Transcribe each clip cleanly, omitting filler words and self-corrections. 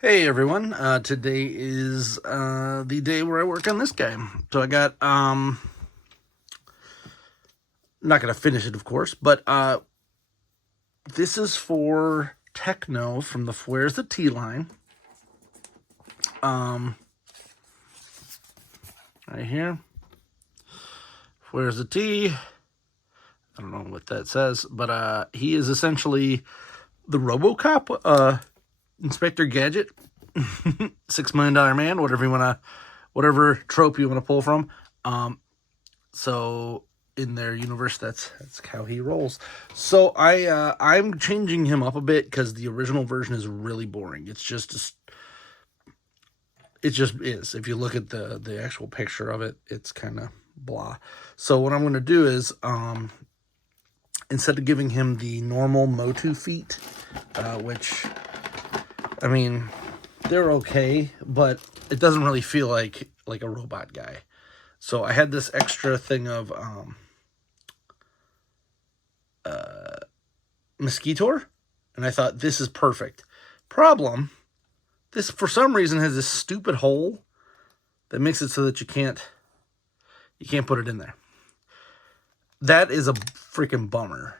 Hey everyone, today is the day where I work on this guy. So I got, not going to finish it of course, but this is for Tekno from the Fuerza-T line. Right here. Fuerza-T. I don't know what that says, but he is essentially the RoboCop, Inspector Gadget, $6 million man, whatever trope you want to pull from. So in their universe, that's how he rolls. So I'm changing him up a bit because the original version is really boring. It just is. If you look at the actual picture of it, it's kind of blah. So what I'm going to do is, instead of giving him the normal Motu feet, which, I mean, they're okay, but it doesn't really feel like a robot guy. So I had this extra thing of Mosquitor, and I thought this is perfect. Problem, this for some reason has this stupid hole that makes it so that you can't put it in there. That is a freaking bummer.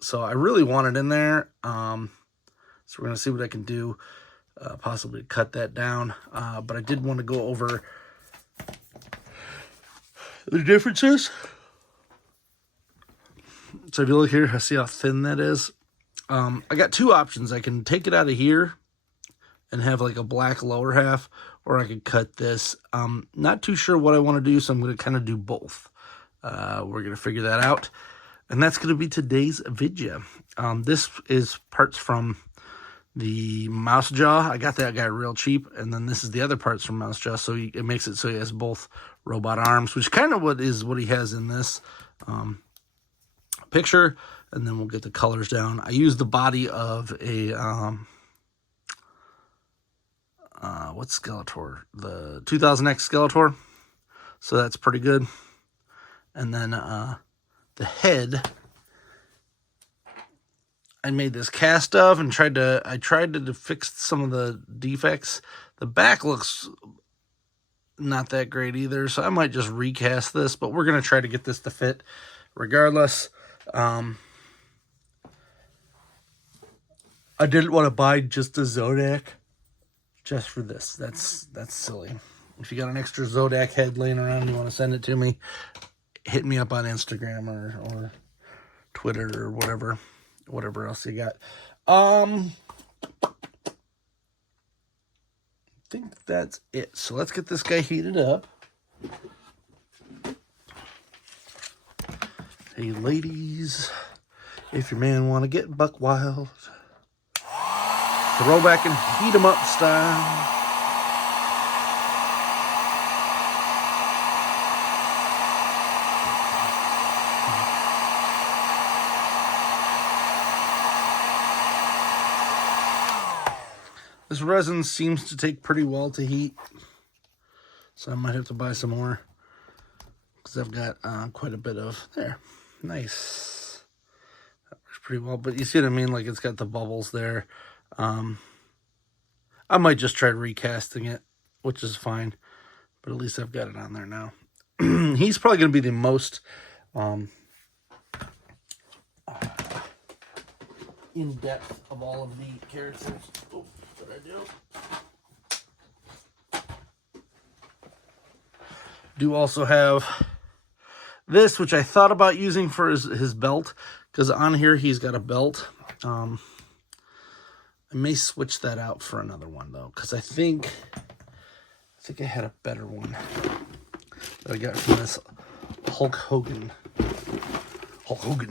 So I really want it in there. So we're gonna see what I can do, possibly cut that down. But I did want to go over the differences. So if you look here, I see how thin that is. I got two options. I can take it out of here and have like a black lower half, or I could cut this. Not too sure what I want to do, so I'm going to kind of do both. We're going to figure that out. And that's going to be today's video. This is parts from the Mouse Jaw. I got that guy real cheap. And then this is the other parts from Mouse Jaw. So it makes it so he has both robot arms, which kind of what he has in this picture. And then we'll get the colors down. I used the body of a, what's Skeletor? The 2000X Skeletor. So that's pretty good. And then the head, I made this cast of and tried to fix some of the defects. The back looks not that great either, so I might just recast this, but we're going to try to get this to fit regardless. I didn't want to buy just a Zodiac just for this. That's silly. If you got an extra Zodiac head laying around and you want to send it to me, hit me up on Instagram or Twitter or whatever else you got. I think that's it. So let's get this guy heated up. Hey ladies, if your man want to get buck wild, throw back and heat him up style. This resin seems to take pretty well to heat, so I might have to buy some more because I've got quite a bit of there. Nice. That works pretty well, but you see what I mean? Like it's got the bubbles there. I might just try recasting it, which is fine, but at least I've got it on there now. He's probably going to be the most in-depth of all of the characters. Oh, what did I do? Do also have this, which I thought about using for his belt, because on here he's got a belt. I may switch that out for another one though, because I think I had a better one that I got from this Hulk Hogan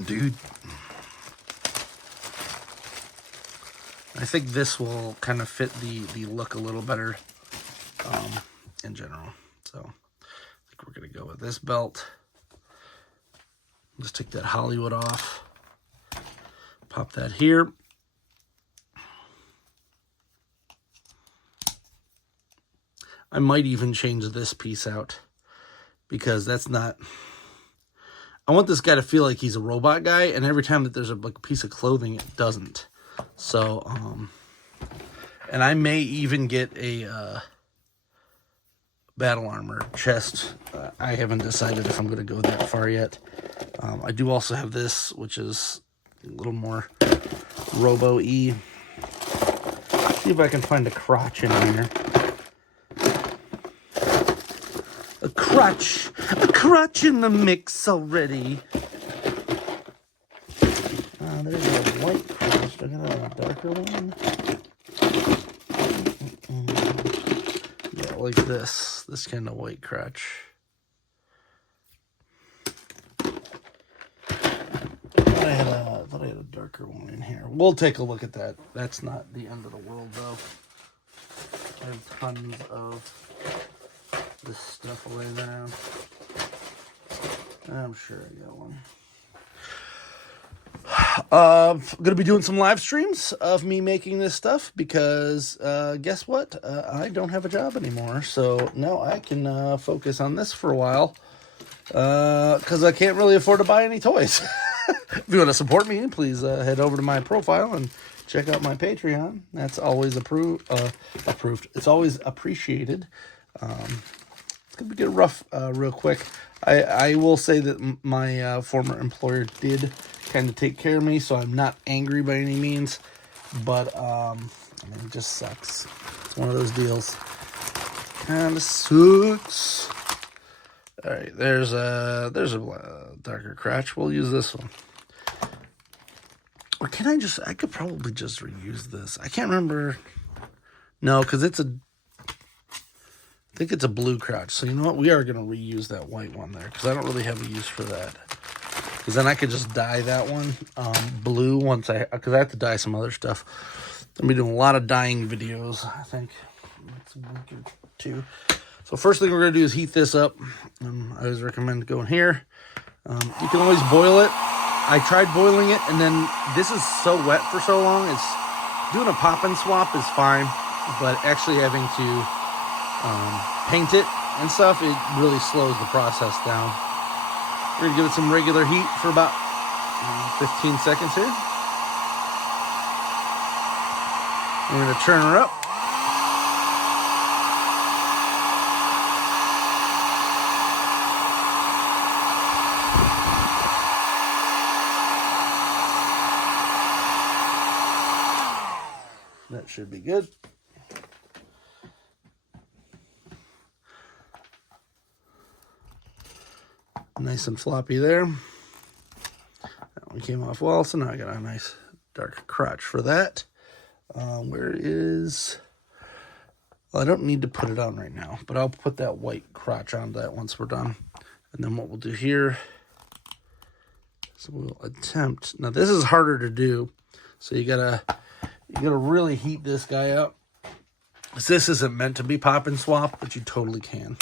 dude. I think this will kind of fit the look a little better in general. So I think we're going to go with this belt. Just take that Hollywood off. Pop that here. I might even change this piece out because that's not... I want this guy to feel like he's a robot guy, and every time that there's a piece of clothing, it doesn't. So, And I may even get a battle armor chest. I haven't decided if I'm going to go that far yet. I do also have this, which is a little more robo-y. See if I can find a crotch in here. A crotch in the mix already. There's a white crotch. Do I got a darker one? Yeah, like this kind of white crotch. I thought I had a darker one in here. We'll take a look at that. That's not the end of the world, though. I have tons of this stuff laying around. I'm sure I got one. I'm going to be doing some live streams of me making this stuff because guess what? I don't have a job anymore. So now I can focus on this for a while because I can't really afford to buy any toys. If you want to support me, please head over to my profile and check out my Patreon. That's always approved. It's always appreciated. It's going to get rough real quick. I will say that my former employer did kind of take care of me, so I'm not angry by any means. But, I mean, it just sucks. It's one of those deals. Kind of sucks. All right, there's a darker crotch. We'll use this one. Or can I could probably just reuse this. I can't remember. No, because I think it's a blue crotch. So you know what? We are going to reuse that white one there because I don't really have a use for that. Because then I could just dye that one blue because I have to dye some other stuff. I'm going to be doing a lot of dyeing videos, I think. Next week or two. So first thing we're going to do is heat this up. I always recommend going here. You can always boil it. I tried boiling it, and then this is so wet for so long. It's doing a pop and swap is fine, but actually having to paint it and stuff, it really slows the process down. We're gonna give it some regular heat for about 15 seconds here. We're gonna turn her up. That should be good. Nice and floppy there. That one came off well, so now I got a nice dark crotch for that. Where is... Well, I don't need to put it on right now, but I'll put that white crotch on that once we're done. And then what we'll do here, so we'll attempt... Now, this is harder to do, so you gotta really heat this guy up. This isn't meant to be pop and swap, but you totally can.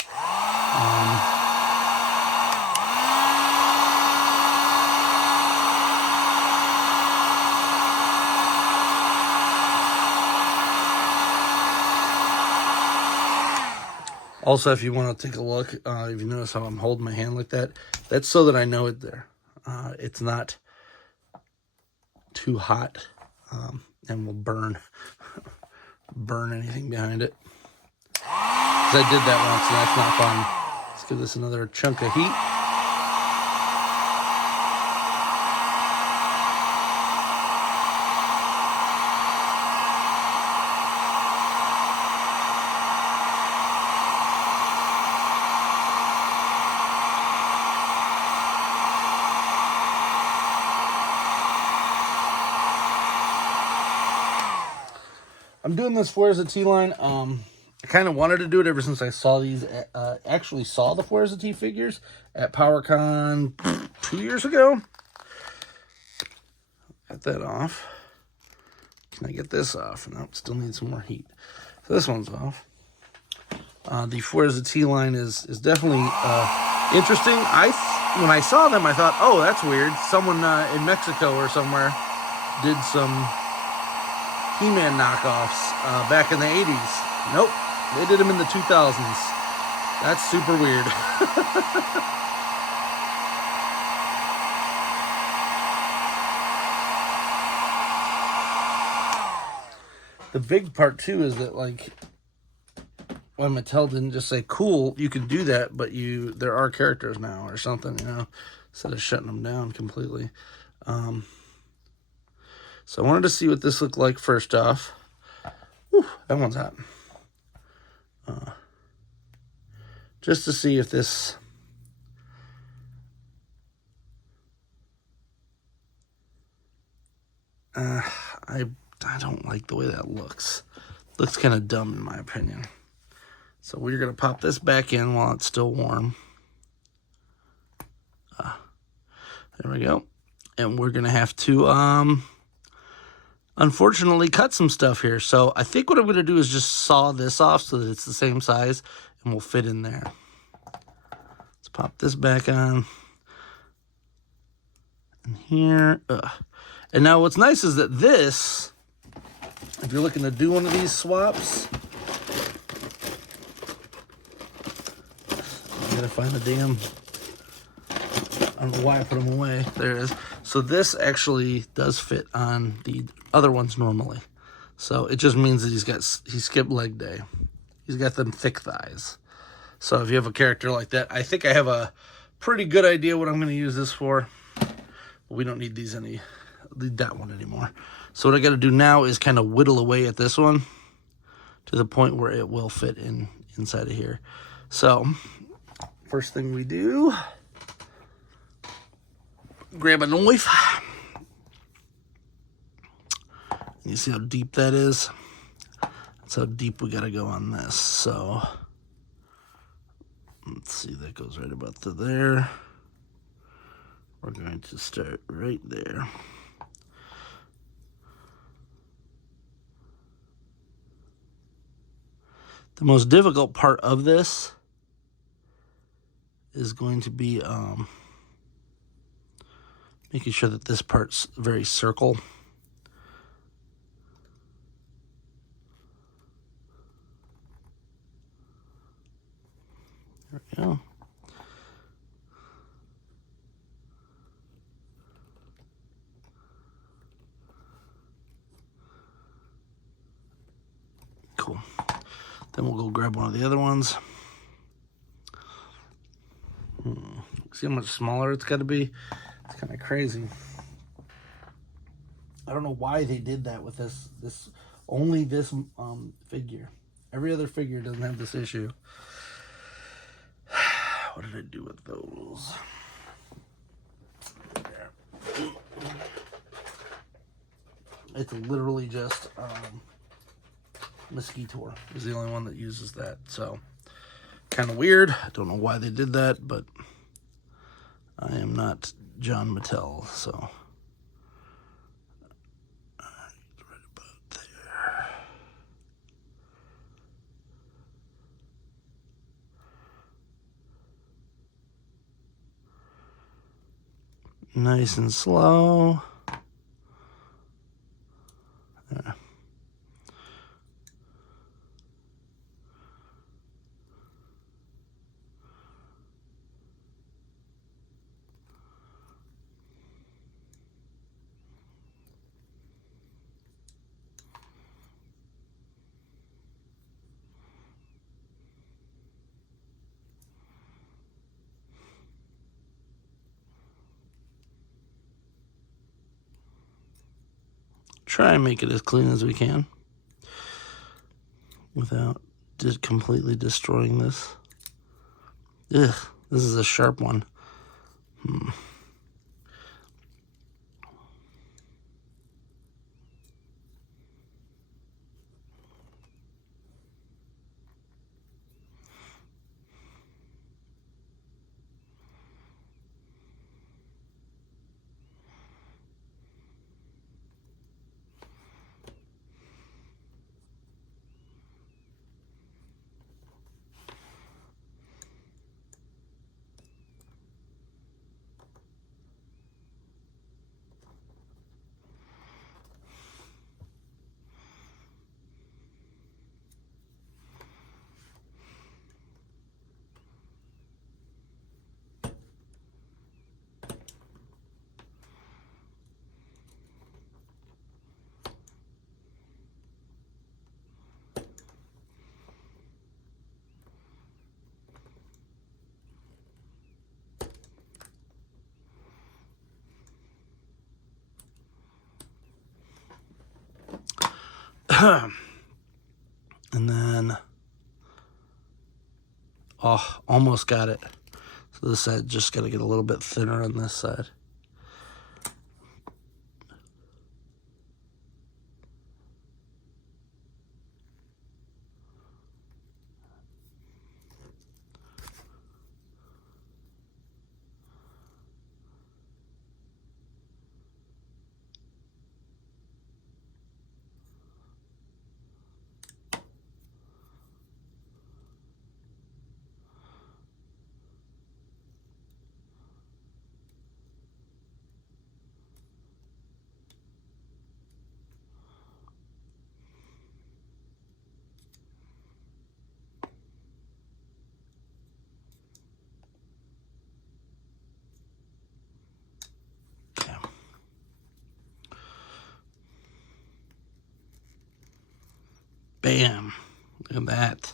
Also, if you want to take a look, if you notice how I'm holding my hand like that, that's so that I know it there. It's not too hot and will burn anything behind it. Because I did that once and that's not fun. Let's give this another chunk of heat. I'm doing this Fuerza-T line. I kind of wanted to do it ever since I saw these. Actually saw the Fuerza-T figures at PowerCon 2 years ago. Got that off. Can I get this off? No, still need some more heat. So this one's off. The Fuerza-T line is definitely interesting. When I saw them, I thought, oh, that's weird. Someone in Mexico or somewhere did some He-Man knockoffs back in the 80s. Nope, they did them in the 2000s. That's super weird. the big part too is that, like, when Mattel didn't just say, cool, you can do that, but there are characters now or something, you know, instead of shutting them down completely. So I wanted to see what this looked like first off. Whew, that one's hot. Just to see if this... I don't like the way that looks. Looks kind of dumb in my opinion. So we're going to pop this back in while it's still warm. There we go. And we're going to have to, unfortunately, cut some stuff here. So I think what I'm going to do is just saw this off so that it's the same size and will fit in there. Let's pop this back on. And here. And now what's nice is that this, if you're looking to do one of these swaps, I gotta find the damn, I don't know why I put them away. There it is. So this actually does fit on the other ones normally. So it just means that he skipped leg day. He's got them thick thighs. So if you have a character like that, I think I have a pretty good idea what I'm going to use this for. We don't need that one anymore. So what I got to do now is kind of whittle away at this one to the point where it will fit inside of here. So first thing we do, grab a knife. You see how deep that is? That's how deep we got to go on this. So let's see, that goes right about to there. We're going to start right there. The most difficult part of this is going to be making sure that this part's very circle. There we go. Cool. Then we'll go grab one of the other ones. See how much smaller it's got to be? It's kind of crazy. I don't know why they did that with this only this figure. Every other figure doesn't have this issue. What did I do with those? There. It's literally just Mosquitour is the only one that uses that. So kind of weird. I don't know why they did that, but I am not John Mattel, so right about there. Nice and slow. There. Try and make it as clean as we can without just completely destroying this. Ugh, this is a sharp one. And then, oh, almost got it. So this side just got to get a little bit thinner on this side. Bam. Look at that.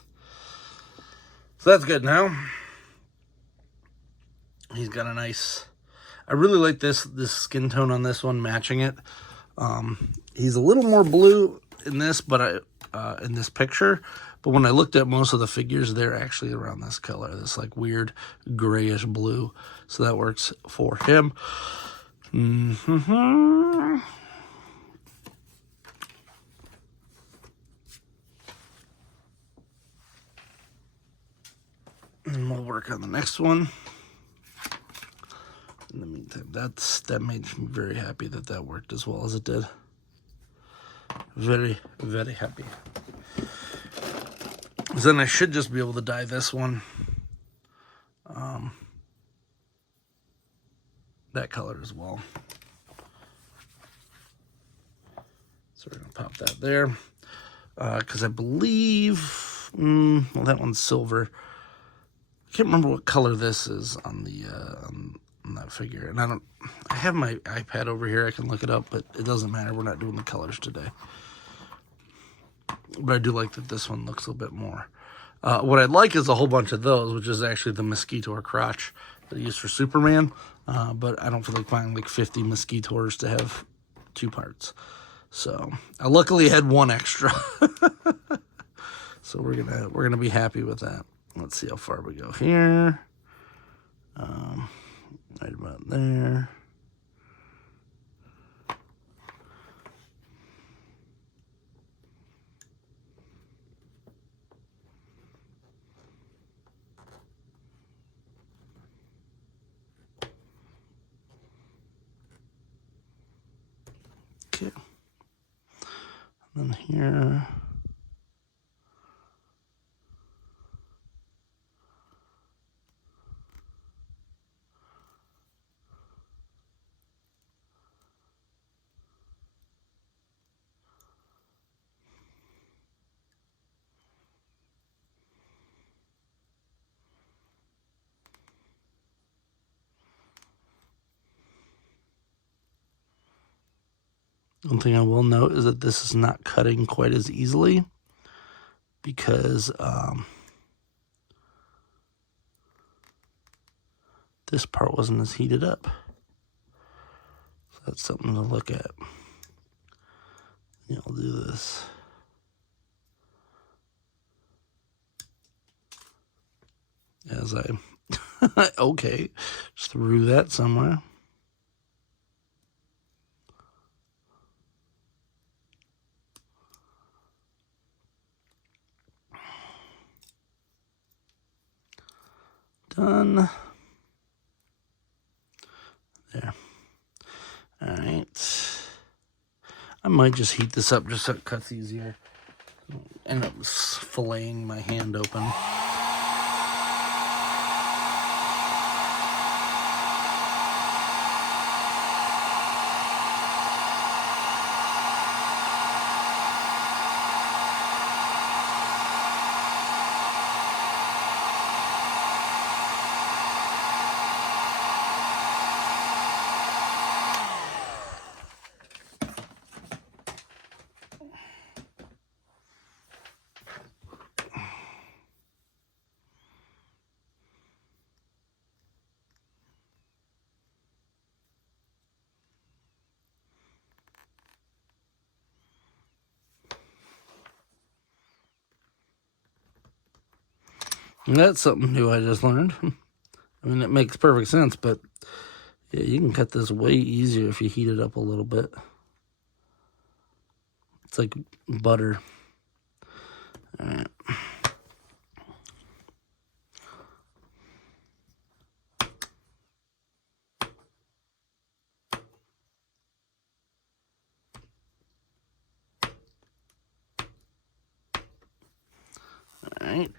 So that's good now. He's got a nice... I really like this skin tone on this one, matching it. He's a little more blue in this, but in this picture. But when I looked at most of the figures, they're actually around this color, this like weird grayish blue. So that works for him. Mm-hmm. And we'll work on the next one. In the meantime, that made me very happy that worked as well as it did. Very, very happy. So then I should just be able to dye this one that color as well. So we're going to pop that there. Because I believe, well, that one's silver. I can't remember what color this is on the on that figure. And I have my iPad over here. I can look it up, but it doesn't matter. We're not doing the colors today. But I do like that this one looks a little bit more. What I'd like is a whole bunch of those, which is actually the Mosquitor crotch that I use for Superman. But I don't feel like buying like 50 Mosquitors to have 2 parts. So I luckily had 1 extra. So we're gonna be happy with that. Let's see how far we go here. Right about there. Okay. And then here. One thing I will note is that this is not cutting quite as easily because this part wasn't as heated up. So that's something to look at. Yeah, I'll do this. As I, okay, just threw that somewhere. Done. There. All right. I might just heat this up just so it cuts easier. End up filleting my hand open. And that's something new I just learned. I mean, it makes perfect sense, but yeah, you can cut this way easier if you heat it up a little bit. It's like butter. All right. All right.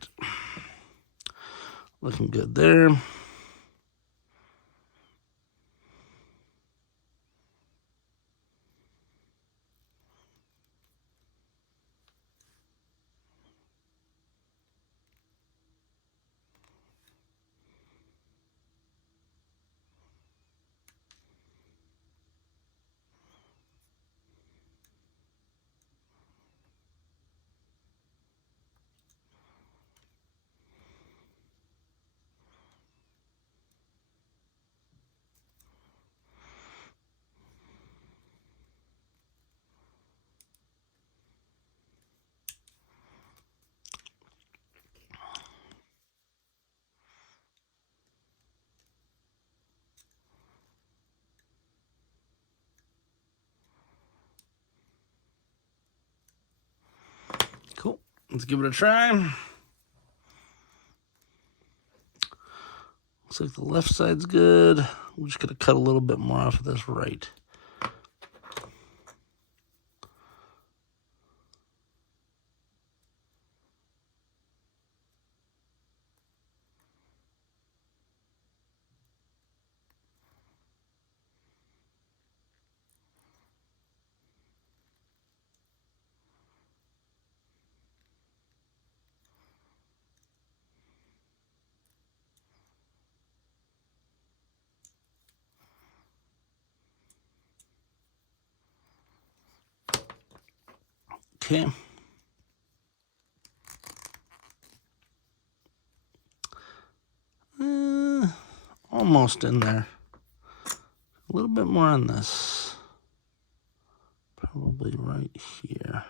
Looking good there. Cool. Let's give it a try. Looks like the left side's good. We're just going to cut a little bit more off of this right. Okay. Almost in there. A little bit more on this. Probably right here.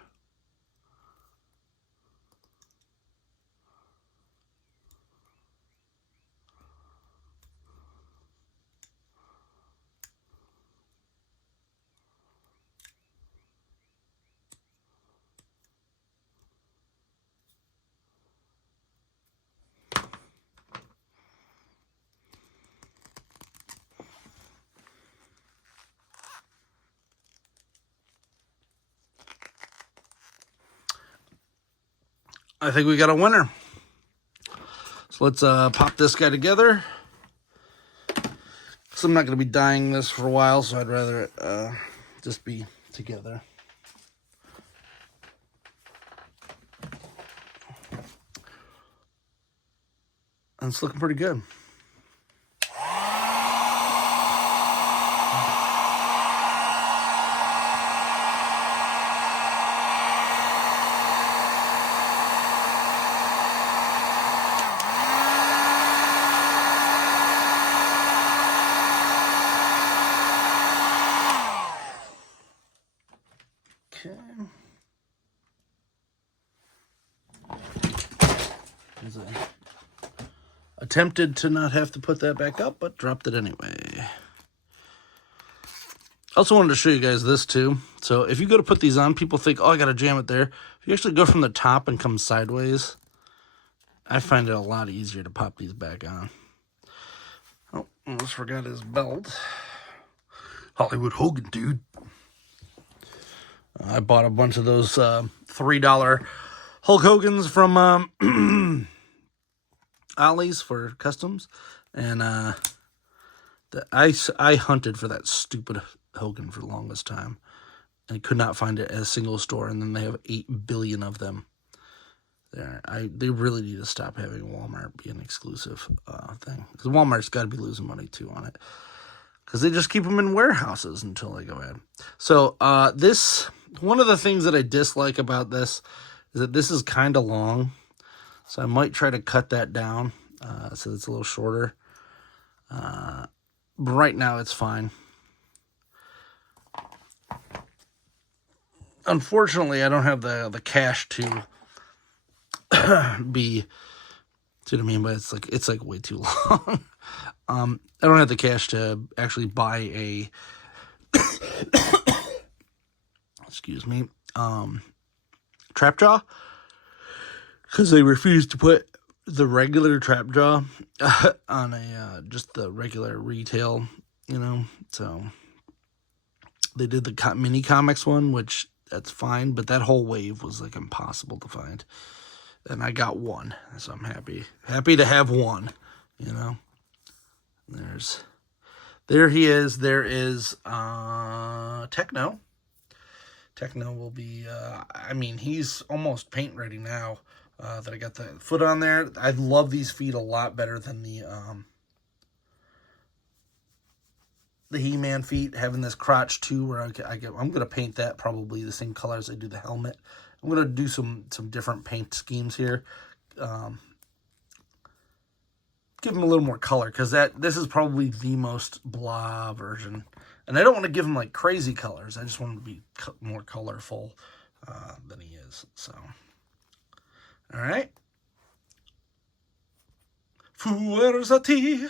I think we got a winner. So let's pop this guy together. So I'm not going to be dyeing this for a while, so I'd rather it just be together. And it's looking pretty good. Okay. Attempted to not have to put that back up, but dropped it anyway. Also wanted to show you guys this too. So if you go to put these on, people think, oh, I got to jam it there. If you actually go from the top and come sideways, I find it a lot easier to pop these back on. Oh, almost forgot his belt. Hollywood Hogan, dude. I bought a bunch of those $3 Hulk Hogan's from Ollie's for customs. And I hunted for that stupid Hogan for the longest time. I could not find it at a single store, and then they have 8 billion of them. They really need to stop having Walmart be an exclusive thing. Because Walmart's got to be losing money, too, on it. Because they just keep them in warehouses until they go in. So one of the things that I dislike about this is that this is kind of long. So I might try to cut that down so it's a little shorter. But right now it's fine. Unfortunately, I don't have the cash to be See what I mean? But it's like way too long. I don't have the cash to actually buy a excuse me, trap jaw, because they refused to put the regular trap jaw on a just the regular retail, you know. So they did the mini comics one, which that's fine, but that whole wave was like impossible to find. And I got one, so I'm happy to have one, you know. There he is. There is Tekno. Tekno will be, I mean, he's almost paint ready now that I got the foot on there. I love these feet a lot better than the He-Man feet, having this crotch too, where I'm going to paint that probably the same color as I do the helmet. I'm going to do some different paint schemes here. Give him a little more color, because this is probably the most blah version. And I don't want to give him like crazy colors. I just want him to be more colorful than he is. So, all right. Fuerza-T.